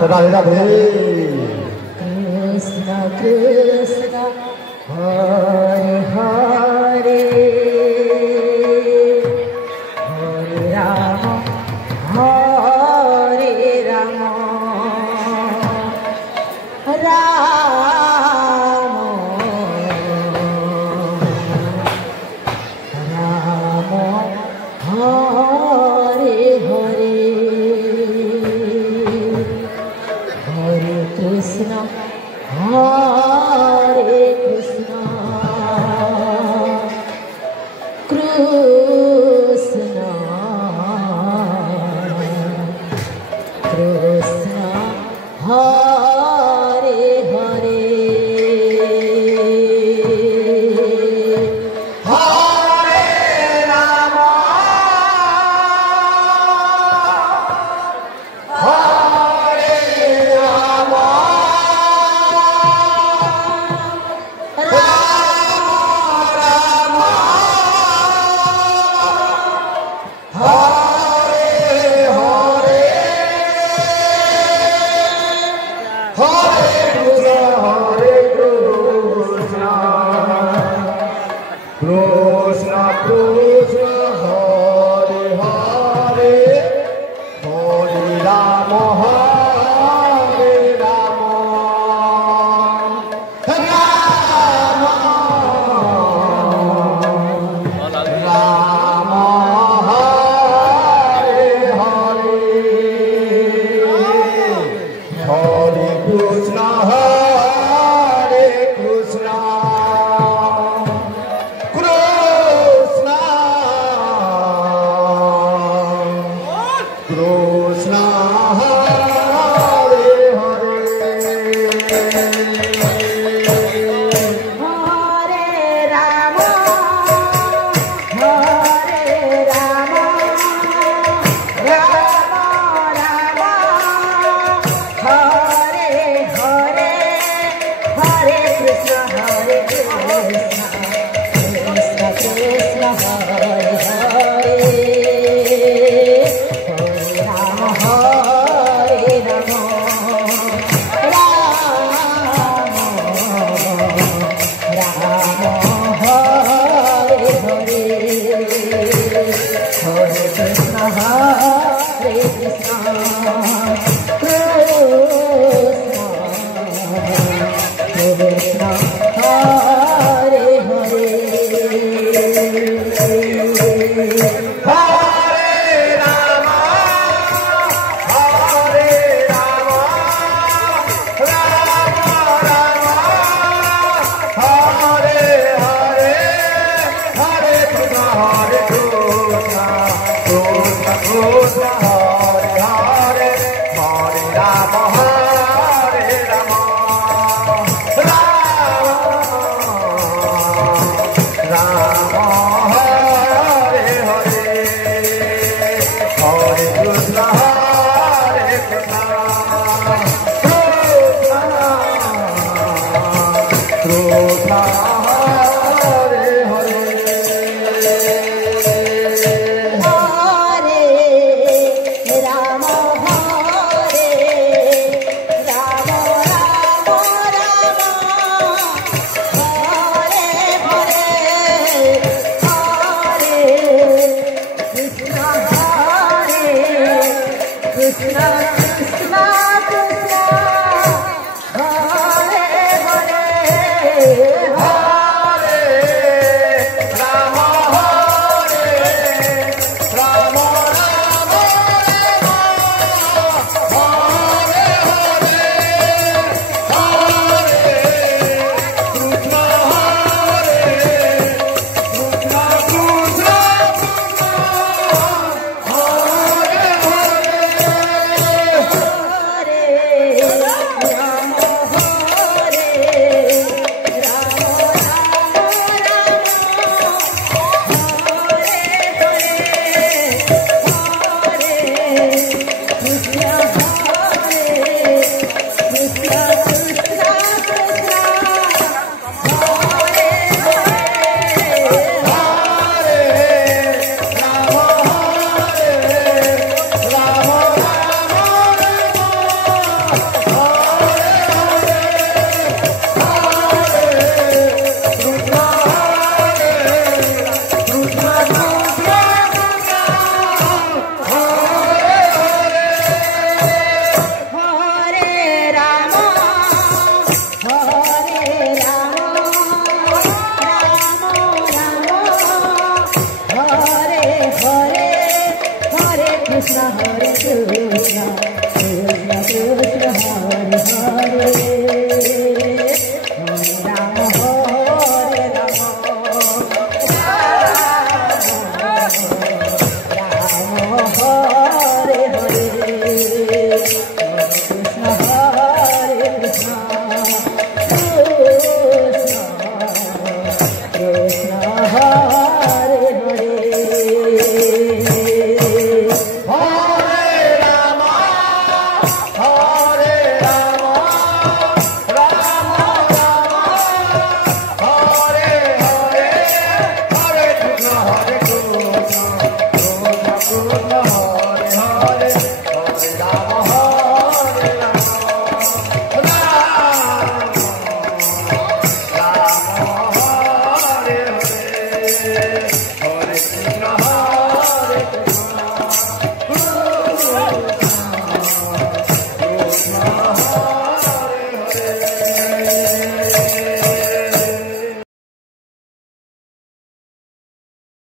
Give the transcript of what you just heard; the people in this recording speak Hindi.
Radhe Radhe Krishna Krishna Hare Hare Hare Ram Ram Ram Hare Hare Hare Krishna Krishna Krishna Hare Hare Hare Ram Hare Ram Krishna Krishna Hare Hare Hare Rama Hare Rama Rama Rama Hare Hare Hare Krishna Hare Krishna Krishna Hare Hare Hare Ram Ram Ram Hare Hare Hare Krishna Krishna Krishna Hare Hare Ram Hare Ram Ram Hare Hare Hare Krishna Krishna Hare Hare Krishna Hare Hare Hare Rama Hare Rama Rama Hare Hare Hare Krishna Hare Krishna Krishna Hare Hare Ram Hare Hare